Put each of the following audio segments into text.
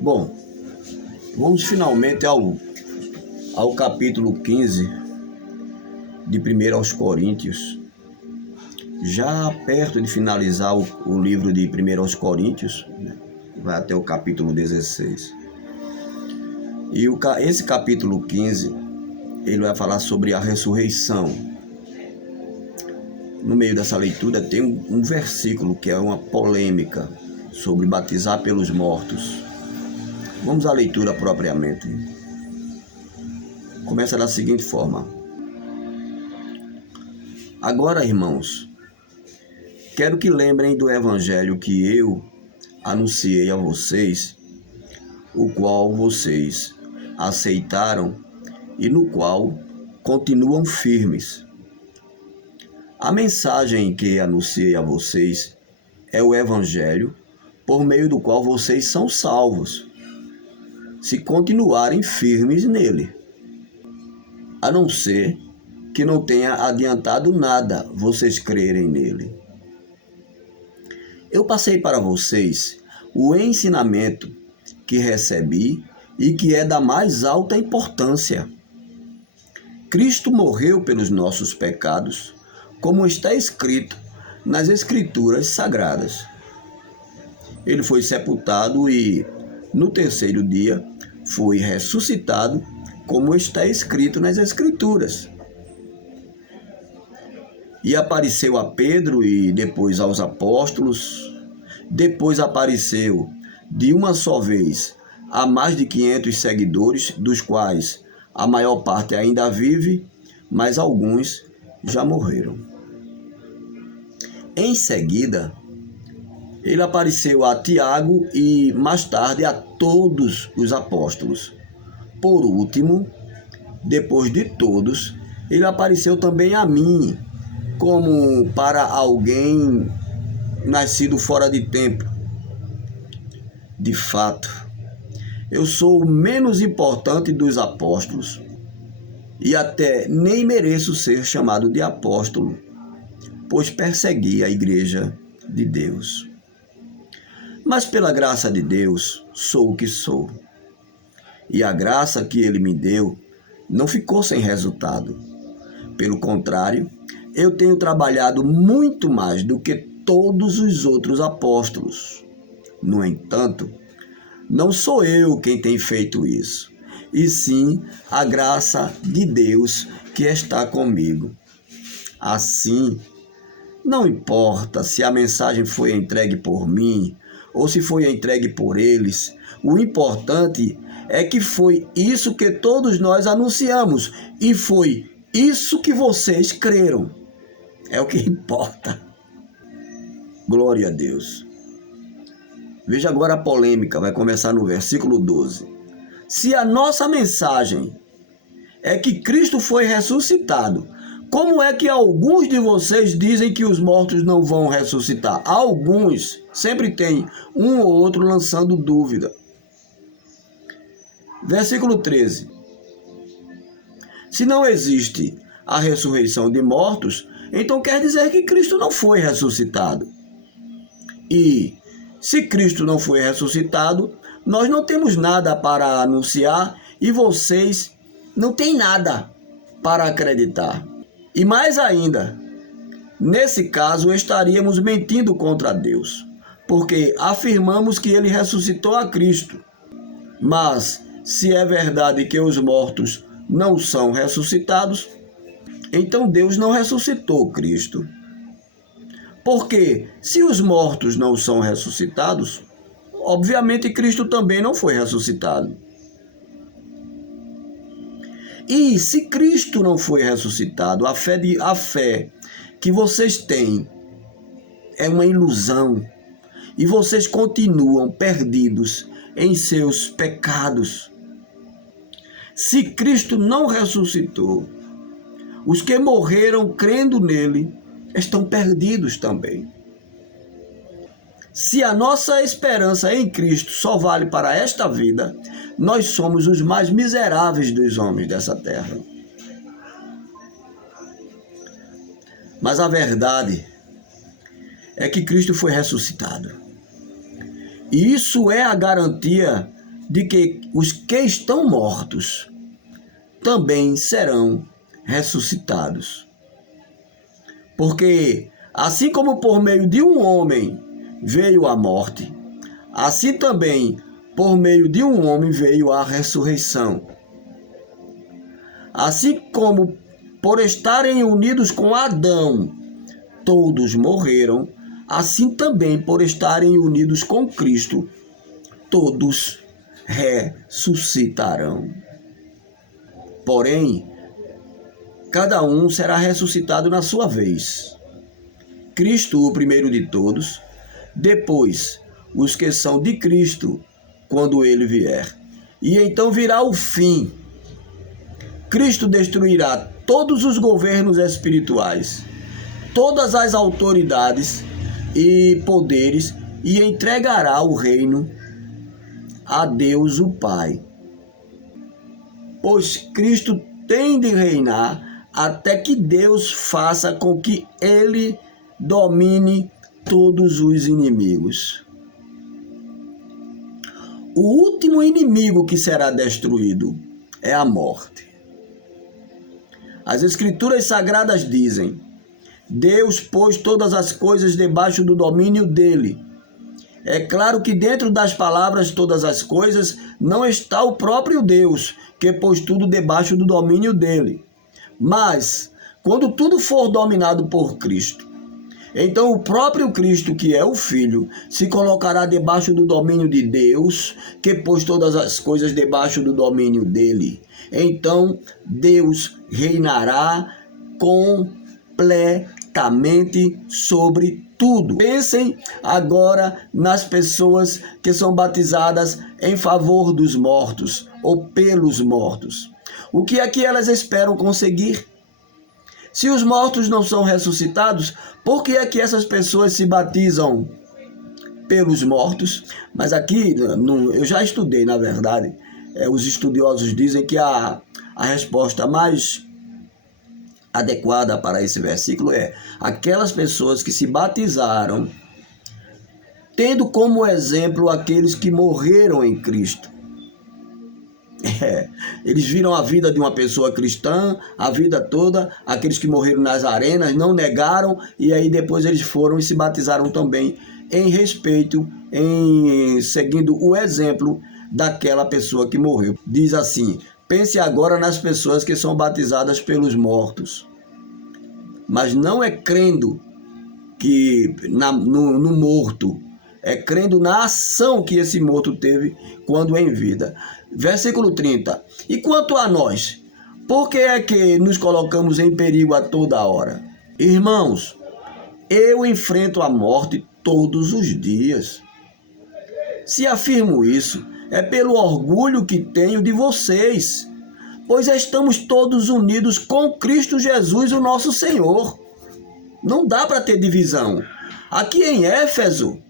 Bom, vamos finalmente ao capítulo 15 de 1 aos Coríntios. Já perto de finalizar o livro de 1 aos Coríntios, né? Vai até o capítulo 16. E esse capítulo 15, ele vai falar sobre a ressurreição. No meio dessa leitura tem um versículo que é uma polêmica sobre batizar pelos mortos. Vamos à leitura propriamente. Começa da seguinte forma: Agora, irmãos, quero que lembrem do evangelho que eu anunciei a vocês, o qual vocês aceitaram e no qual continuam firmes. A mensagem que anunciei a vocês é o evangelho por meio do qual vocês são salvos, se continuarem firmes nele, a não ser que não tenha adiantado nada vocês crerem nele. Eu passei para vocês o ensinamento que recebi e que é da mais alta importância. Cristo morreu pelos nossos pecados, como está escrito nas Escrituras Sagradas. Ele foi sepultado e, no terceiro dia, foi ressuscitado, como está escrito nas Escrituras. E apareceu a Pedro e depois aos apóstolos. Depois apareceu de uma só vez a mais de 500 seguidores, dos quais a maior parte ainda vive, mas alguns já morreram. Em seguida, ele apareceu a Tiago e mais tarde a todos os apóstolos. Por último, depois de todos, ele apareceu também a mim, como para alguém nascido fora de tempo. De fato, eu sou o menos importante dos apóstolos e até nem mereço ser chamado de apóstolo, pois persegui a igreja de Deus. Mas pela graça de Deus sou o que sou. E a graça que ele me deu não ficou sem resultado. Pelo contrário, eu tenho trabalhado muito mais do que todos os outros apóstolos. No entanto, não sou eu quem tem feito isso, e sim a graça de Deus que está comigo. Assim, não importa se a mensagem foi entregue por mim ou se foi entregue por eles, o importante é que foi isso que todos nós anunciamos e foi isso que vocês creram. É o que importa. Glória a Deus. Veja agora a polêmica, vai começar no versículo 12. Se a nossa mensagem é que Cristo foi ressuscitado, como é que alguns de vocês dizem que os mortos não vão ressuscitar? Alguns, sempre tem um ou outro lançando dúvida. Versículo 13. Se não existe a ressurreição de mortos, então quer dizer que Cristo não foi ressuscitado. E se Cristo não foi ressuscitado, nós não temos nada para anunciar e vocês não têm nada para acreditar. E mais ainda, nesse caso estaríamos mentindo contra Deus, porque afirmamos que ele ressuscitou a Cristo. Mas se é verdade que os mortos não são ressuscitados, então Deus não ressuscitou Cristo. Porque se os mortos não são ressuscitados, obviamente Cristo também não foi ressuscitado. E se Cristo não foi ressuscitado, a fé que vocês têm é uma ilusão e vocês continuam perdidos em seus pecados. Se Cristo não ressuscitou, os que morreram crendo nele estão perdidos também. Se a nossa esperança em Cristo só vale para esta vida, nós somos os mais miseráveis dos homens dessa terra. Mas a verdade é que Cristo foi ressuscitado. E isso é a garantia de que os que estão mortos também serão ressuscitados. Porque assim como por meio de um homem veio a morte, assim também por meio de um homem veio a ressurreição. Assim como por estarem unidos com Adão, todos morreram, assim também por estarem unidos com Cristo, todos ressuscitarão. Porém, cada um será ressuscitado na sua vez. Cristo, o primeiro de todos, depois os que são de Cristo, quando ele vier. E então virá o fim. Cristo destruirá todos os governos espirituais, todas as autoridades e poderes, e entregará o reino a Deus o Pai. Pois Cristo tem de reinar até que Deus faça com que ele domine todos os inimigos. O último inimigo que será destruído é a morte. As Escrituras Sagradas dizem: Deus pôs todas as coisas debaixo do domínio dele. É claro que dentro das palavras todas as coisas não está o próprio Deus, que pôs tudo debaixo do domínio dele. Mas, quando tudo for dominado por Cristo, então o próprio Cristo, que é o Filho, se colocará debaixo do domínio de Deus, que pôs todas as coisas debaixo do domínio dele. Então Deus reinará completamente sobre tudo. Pensem agora nas pessoas que são batizadas em favor dos mortos ou pelos mortos. O que é que elas esperam conseguir? Se os mortos não são ressuscitados, por que é que essas pessoas se batizam pelos mortos? Mas aqui, eu já estudei, na verdade, os estudiosos dizem que a resposta mais adequada para esse versículo é aquelas pessoas que se batizaram tendo como exemplo aqueles que morreram em Cristo. Eles viram a vida de uma pessoa cristã, a vida toda, aqueles que morreram nas arenas, não negaram, e aí depois eles foram e se batizaram também em respeito, seguindo o exemplo daquela pessoa que morreu. Diz assim: pense agora nas pessoas que são batizadas pelos mortos. Mas não é crendo que no morto, é crendo na ação que esse morto teve quando em vida. Versículo 30. E quanto a nós, por que é que nos colocamos em perigo a toda hora? Irmãos, eu enfrento a morte todos os dias. Se afirmo isso, é pelo orgulho que tenho de vocês, pois estamos todos unidos com Cristo Jesus, o nosso Senhor. Não dá para ter divisão. Aqui em Éfeso,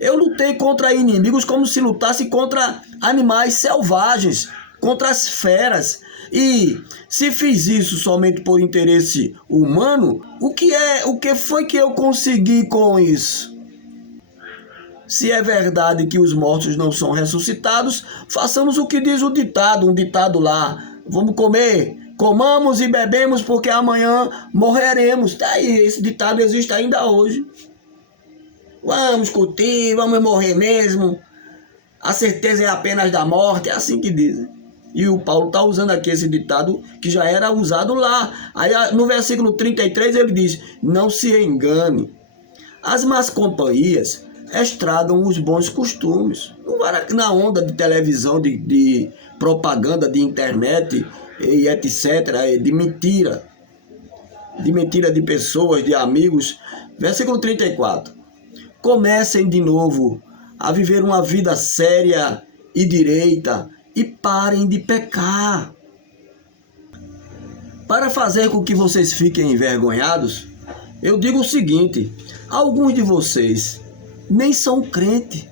eu lutei contra inimigos como se lutasse contra animais selvagens, contra as feras. E se fiz isso somente por interesse humano, o que foi que eu consegui com isso? Se é verdade que os mortos não são ressuscitados, façamos o que diz o ditado, um ditado lá: vamos comer, comamos e bebemos, porque amanhã morreremos. Tá aí, esse ditado existe ainda hoje. Vamos curtir, vamos morrer mesmo. A certeza é apenas da morte, é assim que dizem. E o Paulo está usando aqui esse ditado que já era usado lá. Aí no versículo 33 ele diz: não se engane, as más companhias estragam os bons costumes. Não vai na onda de televisão, de propaganda, de internet e etc., de mentira de pessoas, de amigos. Versículo 34. Comecem de novo a viver uma vida séria e direita e parem de pecar. Para fazer com que vocês fiquem envergonhados, eu digo o seguinte: alguns de vocês nem são crentes,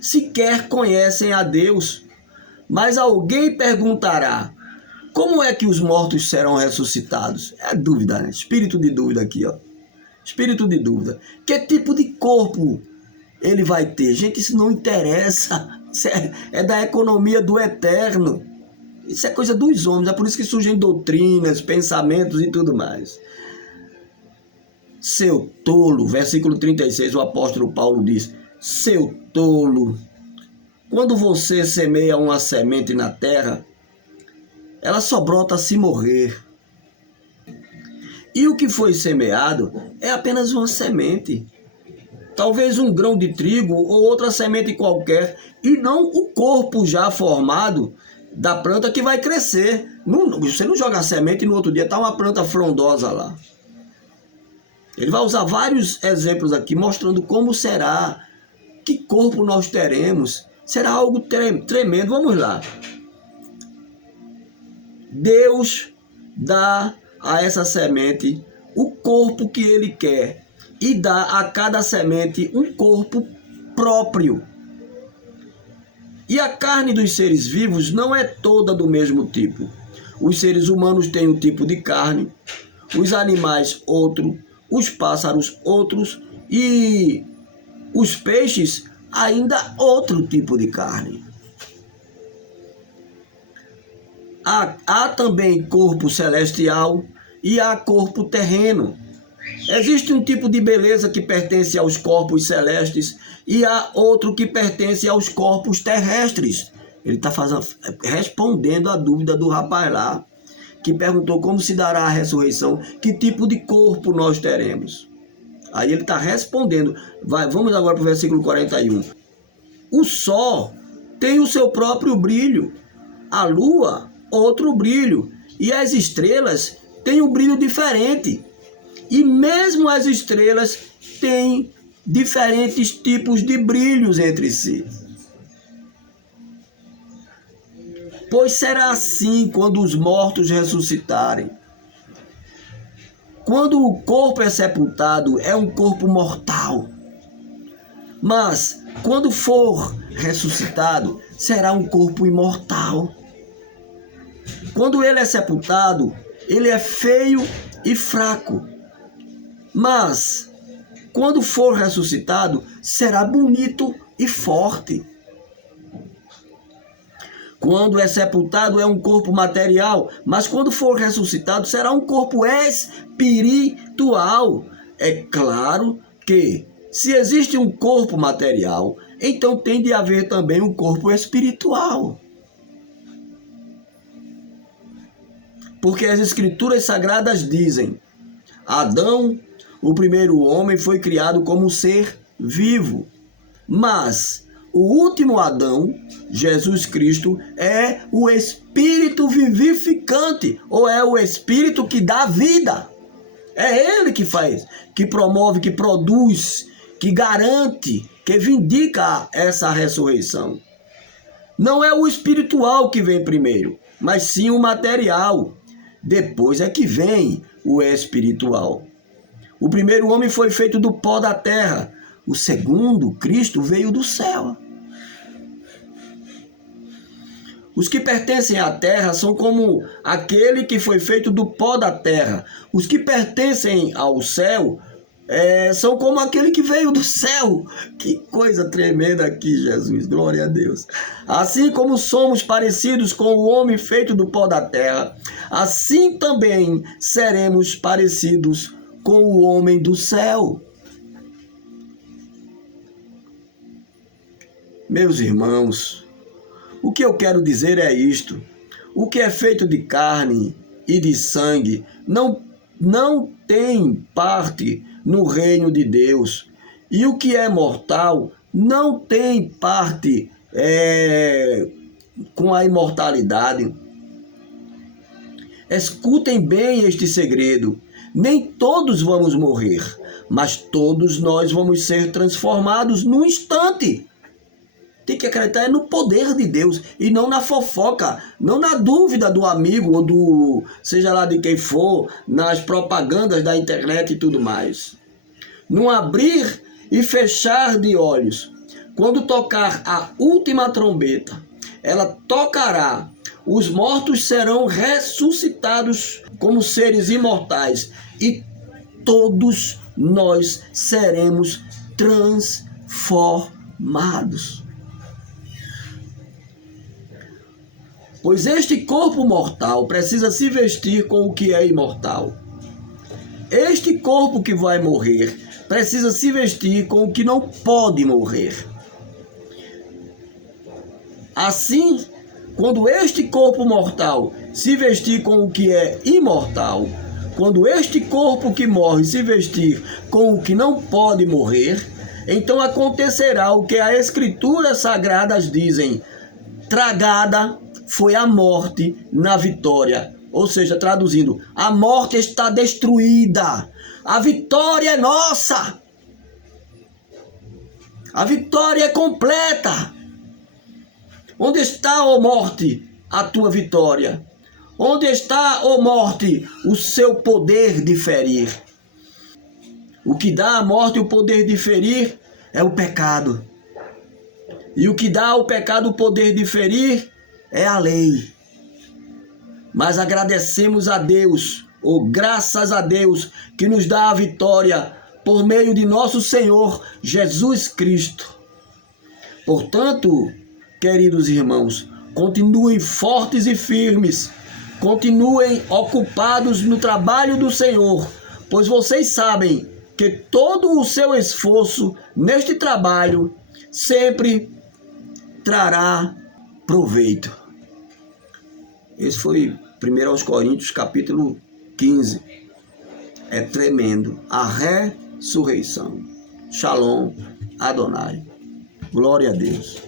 sequer conhecem a Deus. Mas alguém perguntará: como é que os mortos serão ressuscitados? É dúvida, né? Espírito de dúvida aqui, ó. Espírito de dúvida. Que tipo de corpo ele vai ter? Gente, isso não interessa. Isso é da economia do eterno. Isso é coisa dos homens, é por isso que surgem doutrinas, pensamentos e tudo mais. Seu tolo, versículo 36, o apóstolo Paulo diz: seu tolo, quando você semeia uma semente na terra, ela só brota se morrer. E o que foi semeado é apenas uma semente. Talvez um grão de trigo ou outra semente qualquer, e não o corpo já formado da planta que vai crescer. Você não joga a semente e no outro dia está uma planta frondosa lá. Ele vai usar vários exemplos aqui, mostrando como será, que corpo nós teremos. Será algo tremendo. Vamos lá. Deus dá a essa semente o corpo que ele quer e dá a cada semente um corpo próprio. E a carne dos seres vivos não é toda do mesmo tipo. Os seres humanos têm um tipo de carne, os animais outro, os pássaros outros e os peixes ainda outro tipo de carne. Há também corpo celestial e há corpo terreno. Existe um tipo de beleza que pertence aos corpos celestes e há outro que pertence aos corpos terrestres. Ele está respondendo a dúvida do rapaz lá, que perguntou como se dará a ressurreição, que tipo de corpo nós teremos. Aí ele está respondendo. Vamos agora para o versículo 41. O sol tem o seu próprio brilho, a lua outro brilho, e as estrelas têm um brilho diferente. E mesmo as estrelas têm diferentes tipos de brilhos entre si. Pois será assim quando os mortos ressuscitarem. Quando o corpo é sepultado, é um corpo mortal. Mas quando for ressuscitado, será um corpo imortal. Quando ele é sepultado, ele é feio e fraco. Mas quando for ressuscitado, será bonito e forte. Quando é sepultado, é um corpo material, mas quando for ressuscitado, será um corpo espiritual. É claro que, se existe um corpo material, então tem de haver também um corpo espiritual. Porque as Escrituras Sagradas dizem: Adão, o primeiro homem, foi criado como um ser vivo, mas o último Adão, Jesus Cristo, é o Espírito vivificante, ou é o Espírito que dá vida. É Ele que faz, que promove, que produz, que garante, que vindica essa ressurreição. Não é o espiritual que vem primeiro, mas sim o material. Depois é que vem o espiritual. O primeiro homem foi feito do pó da terra. O segundo, Cristo, veio do céu. Os que pertencem à terra são como aquele que foi feito do pó da terra. Os que pertencem ao céu são como aquele que veio do céu. Que coisa tremenda aqui, Jesus. Glória a Deus. Assim como somos parecidos com o homem feito do pó da terra, assim também seremos parecidos com o homem do céu. Meus irmãos, o que eu quero dizer é isto: o que é feito de carne e de sangue não tem parte no reino de Deus, e o que é mortal não tem parte com a imortalidade. Escutem bem este segredo: nem todos vamos morrer, mas todos nós vamos ser transformados num instante. Tem que acreditar no poder de Deus e não na fofoca, não na dúvida do amigo ou do, seja lá de quem for, nas propagandas da internet e tudo mais. Num abrir e fechar de olhos, quando tocar a última trombeta, ela tocará, os mortos serão ressuscitados como seres imortais e todos nós seremos transformados. Pois este corpo mortal precisa se vestir com o que é imortal. Este corpo que vai morrer precisa se vestir com o que não pode morrer. Assim, quando este corpo mortal se vestir com o que é imortal, quando este corpo que morre se vestir com o que não pode morrer, então acontecerá o que as Escrituras Sagradas dizem: tragada foi a morte na vitória. Ou seja, traduzindo, a morte está destruída. A vitória é nossa. A vitória é completa. Onde está, ó morte, a tua vitória? Onde está, ó morte, o seu poder de ferir? O que dá à morte o poder de ferir é o pecado. E o que dá ao pecado o poder de ferir é a lei. Mas agradecemos a Deus, ou graças a Deus, que nos dá a vitória por meio de nosso Senhor Jesus Cristo. Portanto, queridos irmãos, continuem fortes e firmes, continuem ocupados no trabalho do Senhor, pois vocês sabem que todo o seu esforço neste trabalho sempre trará proveito. Esse foi 1 aos Coríntios, capítulo 15. É tremendo. A ressurreição. Shalom, Adonai. Glória a Deus.